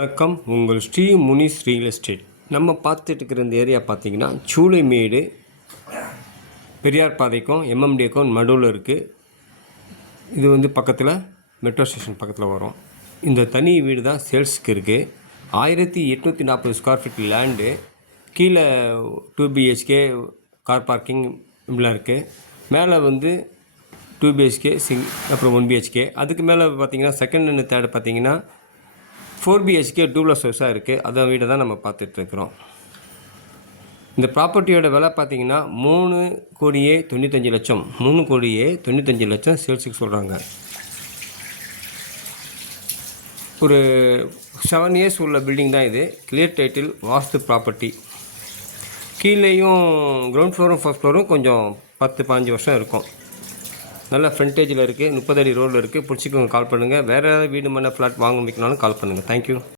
வணக்கம். உங்கள் Sri Munis real estate. நம்ம பார்த்துட்டு இருக்கிற இந்த ஏரியா பார்த்தீங்கன்னா சூளைமேடு பெரியார் பாதைக்கும் எம்எம்டிக்கும் நடுவில் இருக்குது. இது பக்கத்தில் மெட்ரோ ஸ்டேஷன் பக்கத்தில் வரும். இந்த தனி வீடு தான் சேல்ஸுக்கு இருக்குது. 1840 ஸ்கொயர் ஃபீட் லேண்டு, கீழே 2 BHK கார் பார்க்கிங் இப்படிலாம் இருக்குது. மேலே 2 BHK அப்புறம் 1 BHK. அதுக்கு மேலே பார்த்தீங்கன்னா செகண்ட் அண்ட் தேர்டு பார்த்தீங்கன்னா 4 BHK டூப்ளஸ் ஹவுஸாக இருக்குது. அதை வீடை தான் நம்ம பார்த்துட்ருக்குறோம். இந்த ப்ராப்பர்ட்டியோட விலை பார்த்தீங்கன்னா 3,95,00,000 3,95,00,000 சேல்ஸுக்கு சொல்கிறாங்க. ஒரு 7 இயர்ஸ் உள்ள பில்டிங் தான் இது. கிளியர் டைட்டில், வாஸ்து ப்ராப்பர்ட்டி. கீழேயும் கிரவுண்ட் ஃப்ளோரும் ஃபர்ஸ்ட் ஃப்ளோரும் கொஞ்சம் 10-15 வருஷம் இருக்கும். நல்ல ஃப்ரண்டேஜில் இருக்குது. 30 அடி ரோடில் இருக்குது. பிடிச்சிக்கோங்க, கால் பண்ணுங்கள். வேறு ஏதாவது வீடு மண்ண ஃப்ளாட் வாங்க வைக்கணும்னாலும் கால் பண்ணுங்கள். தேங்க்யூ.